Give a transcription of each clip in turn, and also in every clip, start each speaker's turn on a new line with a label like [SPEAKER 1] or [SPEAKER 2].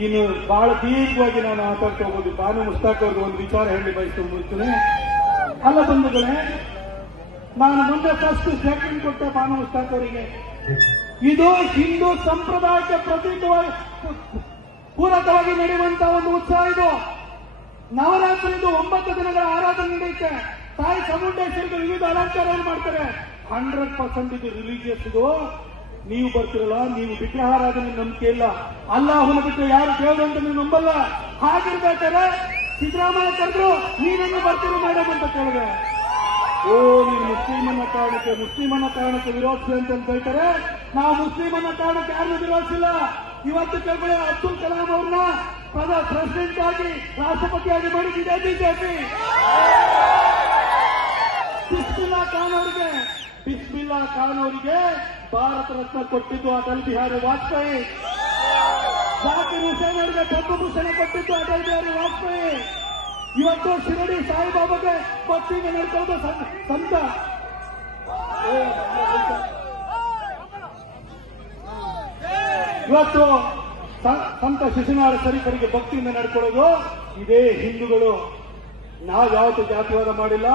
[SPEAKER 1] ಇನ್ನು ಬಹಳ ದೀರ್ಘವಾಗಿ ನಾನು ಮಾತಾಡ್ತಾ ಹೋಗೋದು, ಬಾನು ಮುಸ್ತಾಕ್ ಅವ್ರಿಗೆ ಒಂದು ವಿಚಾರ ಹೇಳಿ ಬಯಸ್ತು ಮುಗಿಸ್ತೇನೆ ಅಲ್ಲ ಬಂಧುಗಳೇ, ನಾನು ಮುಂದೆ ಫಸ್ಟ್ ಸ್ಟೇಟ್ಮೆಂಟ್ ಕೊಟ್ಟೆ ಬಾನು ಮುಸ್ತಾಕ್ ಅವರಿಗೆ, ಇದು ಹಿಂದೂ ಸಂಪ್ರದಾಯಕ್ಕೆ ಪ್ರತೀಕವಾಗಿ ಪೂರಕವಾಗಿ ನಡೆಯುವಂತಹ ಒಂದು ಉತ್ಸವ ಇದು. ನವರಾತ್ರಿದು ಒಂಬತ್ತು ದಿನಗಳ ಆರಾಧನೆ ನಡೆಯುತ್ತೆ. ತಾಯಿ ಚಾಮುಂಡೇಶ್ವರಿಗೆ ವಿವಿಧ ಅಲಂಕಾರವನ್ನು ಮಾಡ್ತಾರೆ. ಹಂಡ್ರೆಡ್ ಪರ್ಸೆಂಟ್ ಇದು ರಿಲಿಜಿಯಸ್ ಇದು. ನೀವು ಬರ್ತಿರಲ್ಲ, ನೀವು ವಿಗ್ರಹಾರಾಧನೆ ನಂಬಿಕೆ ಇಲ್ಲ. ಅಲ್ಲಾಹನ ಬಿಟ್ಟು ಯಾರು ದೇವರು ಅಂತ ನೀವು ನಂಬಲ್ಲ. ಹಾಗಿರ್ಬೇಕಾದ್ರೆ ಸಿದ್ದರಾಮಯ್ಯ ಕರೆದ್ರು ನೀನನ್ನು ಬರ್ತೀರ ಮೇಡಮ್ ಅಂತ ಕೇಳಿದೆ. ಓ, ನೀನು ಮುಸ್ಲಿಮನ ಕಾರಣಕ್ಕೆ ಮುಸ್ಲಿಮನ ಕಾರಣಕ್ಕೆ ವಿರೋಧಿಸಿ ಅಂತ ಹೇಳ್ತಾರೆ ನಾವು ಮುಸ್ಲಿಮನ ಕಾರಣಕ್ಕೆ ಯಾರನ್ನು ವಿರೋಧಿಸಿಲ್ಲ. ಇವತ್ತು ಕೇಳಿ ಅಬ್ದುಲ್ ಕಲಾಂ ಅವ್ರನ್ನ ಪದ ಪ್ರೆಸಿಡೆಂಟ್ ಆಗಿ, ರಾಷ್ಟ್ರಪತಿಯಾಗಿ ಮಾಡಿದ್ದಿದೆ ಬಿಜೆಪಿ. ಬಿಸ್ಮಿಲ್ಲಾ ಖಾನ್ ಖಾನ್ ಅವರಿಗೆ ಭಾರತ ರತ್ನ ಕೊಟ್ಟಿದ್ದು ಅಟಲ್ ಬಿಹಾರಿ ವಾಜಪೇಯಿ. ಜಾಕಿರ್ ಹುಸೇನ್ ಅವರಿಗೆ ಪದ್ಮಭೂಷಣ ಕೊಟ್ಟಿದ್ದು ಅಟಲ್ ಬಿಹಾರಿ ವಾಜಪೇಯಿ. ಇವತ್ತು ಶಿರಡಿ ಸಾಯಿಬಾಬಾಗೆ ಭಕ್ತಿಗೆ ನಡ್ಕೊಂಡು ಸಂತ. ಇವತ್ತು ಸಂತ ಶಿಶುನಾಳ ಸರಿಕರಿಗೆ ಭಕ್ತಿಯಿಂದ ನಡ್ಕೊಳ್ಳೋದು ಇದೇ ಹಿಂದೂಗಳು. ನಾವು ಯಾವತ್ತೂ ಜಾತಿವಾದ ಮಾಡಿಲ್ಲ,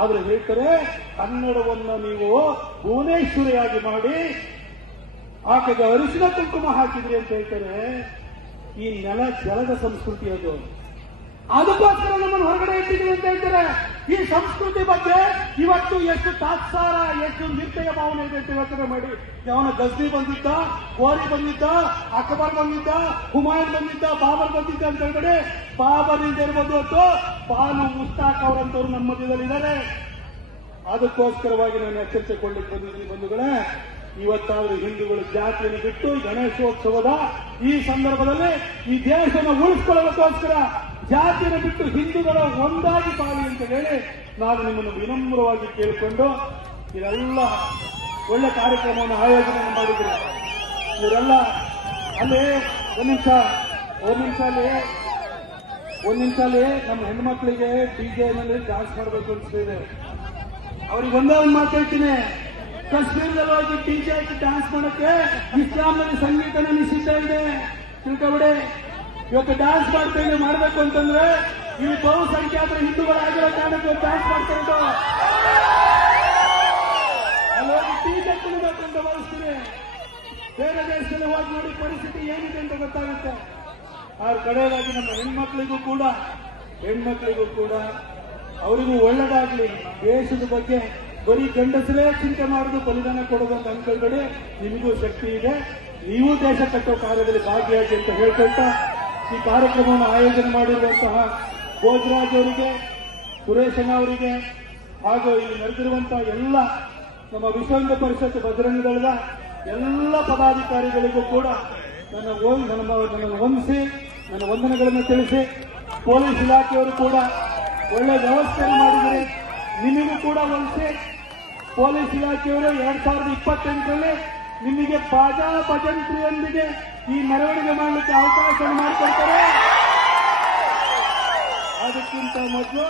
[SPEAKER 1] ಆದ್ರೆ ಹೇಳ್ತಾರೆ ಕನ್ನಡವನ್ನ ನೀವು ಭುವನೇಶ್ವರಿಯಾಗಿ ಮಾಡಿ, ಆಕೆಗೆ ಅರಿಶಿನ ಕುಂಕುಮ ಹಾಕಿದ್ರಿ ಅಂತ ಹೇಳ್ತಾರೆ. ಈ ನೆಲ ಜಲದ ಸಂಸ್ಕೃತಿ ಅದು. ಅದಕ್ಕೋಸ್ಕರ ನಮ್ಮನ್ನು ಹೊರಗಡೆ ಇಟ್ಟಿದ್ದೀವಿ ಅಂತ ಹೇಳ್ತಾರೆ. ಈ ಸಂಸ್ಕೃತಿ ಬಗ್ಗೆ ಇವತ್ತು ಎಷ್ಟು ತಾತ್ಸಾರ, ಎಷ್ಟು ನಿರ್ದಯ ಭಾವನೆ ಇದೆ ಅಂತ ಯೋಚನೆ ಮಾಡಿ. ಯಾವನ ಗಜ್ನಿ ಬಂದಿದ್ದ ಗೋರಿ ಬಂದಿದ್ದ, ಅಕ್ಬರ್ ಬಂದಿದ್ದ, ಹುಮಾಯನ್ ಬಂದಿದ್ದ, ಬಾಬರ್ ಬಂದಿದ್ದ ಅಂತ ಹೇಳ್ಬೇಡಿ. ಬಾಬರ್ ಇಲ್ಲದೆ ಇರ್ಬೋದು ಹೊತ್ತು ಬಾನು ಮುಸ್ತಾಕ್ ಅವರಂತವ್ರು ನಮ್ಮ ಮಧ್ಯದಲ್ಲಿದ್ದಾರೆ ಅದಕ್ಕೋಸ್ಕರವಾಗಿ ನಾನು ಎಚ್ಚರಿಸಿಕೊಳ್ಳಿಕ್ಕೆ ಬಂದಿದ್ದೀನಿ ಬಂಧುಗಳೇ, ಇವತ್ತಾದರೂ ಹಿಂದೂಗಳು ಜಾತಿಯನ್ನು ಬಿಟ್ಟು ಗಣೇಶೋತ್ಸವದ ಈ ಸಂದರ್ಭದಲ್ಲಿ ಈ ದೇಶವನ್ನು ಉಳಿಸ್ಕೊಳ್ಳೋದಕ್ಕೋಸ್ಕರ ಜಾತಿಯನ್ನು ಬಿಟ್ಟು ಹಿಂದೂಗಳ ಒಂದಾಗಿ ಬಾಳಿ ಅಂತ ಹೇಳಿ ನಾನು ನಿಮ್ಮನ್ನು ವಿನಮ್ರವಾಗಿ ಕೇಳಿಕೊಂಡು ಇದೆಲ್ಲ ಒಳ್ಳೆ ಕಾರ್ಯಕ್ರಮವನ್ನು ಆಯೋಜನೆ ಮಾಡಿದ್ರು ಇವರೆಲ್ಲ ಅಲ್ಲೇ ಒಂದ್ ನಿಮಿಷ ಒಂದ್ ನಿಮಿಷ ಅಲ್ಲಿ, ಒಂದ್ ನಿಮಿಷ ಅಲ್ಲಿ ನಮ್ಮ ಹೆಣ್ಮಕ್ಳಿಗೆ ನಲ್ಲಿ ಡಾನ್ಸ್ ಮಾಡಬೇಕು ಅನ್ಸ್ತಿದೆ ಅವ್ರಿಗೆ ಒಂದೇ ಒಂದು ಮಾತಾಡ್ತೀನಿ ಕಾಶ್ಮೀರದಲ್ಲಿ ಹೋಗಿ ಡಿಜೆ ಡಾನ್ಸ್ ಮಾಡಕ್ಕೆ ಇಸ್ಲಾಂನಲ್ಲಿ ಸಂಗೀತನ ನಿಷಿದ್ಧ ಇದೆ. ತಿಳ್ಕೊಬಿಡಿ. ಇವತ್ತು ಡ್ಯಾನ್ಸ್ ಮಾಡ್ತೇನೆ ಮಾಡಬೇಕು ಅಂತಂದ್ರೆ ಈ ಬಹುಸಂಖ್ಯಾತ ಹಿಂದೂಗಳಾಗಿರೋ ಕಾರಣಕ್ಕೆ ಡ್ಯಾನ್ಸ್ ಮಾಡ್ತಾ ಇದ್ದು ಅಲ್ಲಿ ಹೋಗಿ ಡಿಜೆ ಕುಣಿಬೇಕು ಅಂತ ಭಾವಿಸ್ತೀನಿ. ಬೇರೆ ದೇಶದಲ್ಲಿ ಹೋಗಿ ನೋಡಿ ಪರಿಸ್ಥಿತಿ ಏನಿದೆ ಅಂತ ಗೊತ್ತಾಗುತ್ತೆ. ಆ ಕಡೆಯಾಗಿ ನಮ್ಮ ಹೆಣ್ಮಕ್ಳಿಗೂ ಕೂಡ ಹೆಣ್ಮಕ್ಳಿಗೂ ಕೂಡ ಅವರಿಗೂ ಒಳ್ಳೇದಾಗ್ಲಿ. ದೇಶದ ಬಗ್ಗೆ ಬರೀ ಗಂಡಸರೇ ಚಿಂತೆ ಮಾಡೋದು, ಬಲಿದಾನ ಕೊಡೋದು ಅಂತ ಅನ್ಕೊಳ್ಬೇಡಿ ನಿಮಗೂ ಶಕ್ತಿ ಇದೆ. ನೀವು ದೇಶ ಕಟ್ಟೋ ಕಾರ್ಯದಲ್ಲಿ ಭಾಗಿಯಾಗಿ ಅಂತ ಹೇಳ್ಕೊಳ್ತಾ ಈ ಕಾರ್ಯಕ್ರಮವನ್ನು ಆಯೋಜನೆ ಮಾಡಿರುವಂತಹ ಭೋಜರಾಜ್ ಅವರಿಗೆ, ಸುರೇಶಣ್ಣ ಅವರಿಗೆ, ಹಾಗೂ ಇಲ್ಲಿ ನಡೆದಿರುವಂತಹ ಎಲ್ಲ ನಮ್ಮ ವಿಶ್ವಂಗ ಪರಿಷತ್ ಭದ್ರಂಗ ಎಲ್ಲ ಪದಾಧಿಕಾರಿಗಳಿಗೂ ಕೂಡ ನನ್ನ ನನ್ನನ್ನು ನನ್ನ ನನ್ನ ವಂದಿಸಿ, ನನ್ನ ವಂದನೆಗಳನ್ನು ತಿಳಿಸಿ, ಪೊಲೀಸ್ ಇಲಾಖೆಯವರು ಕೂಡ ಒಳ್ಳೆ ವ್ಯವಸ್ಥೆಯನ್ನು ಮಾಡಿದರೆ ನಿಮಗೂ ಕೂಡ ವಂದಿಸಿ, ಪೊಲೀಸ್ ಇಲಾಖೆಯವರು ಎರಡ್ ಸಾವಿರದ ಇಪ್ಪತ್ತೆಂಟರಲ್ಲಿ ನಿಮಗೆ ಬಾಜಾ ಭಜಂತ್ರಿಯೊಂದಿಗೆ ಈ ಮೆರವಣಿಗೆ ಮಾಡಲಿಕ್ಕೆ ಅವಕಾಶ ಮಾಡಿಕೊಡ್ತಾರೆ. ಅದಕ್ಕಿಂತ ಮೊದಲು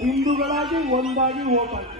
[SPEAKER 1] ಹಿಂದೂಗಳಾಗಿ ಒಂದಾಗಿ ಹೋಗ್ಬಾರ್ದು.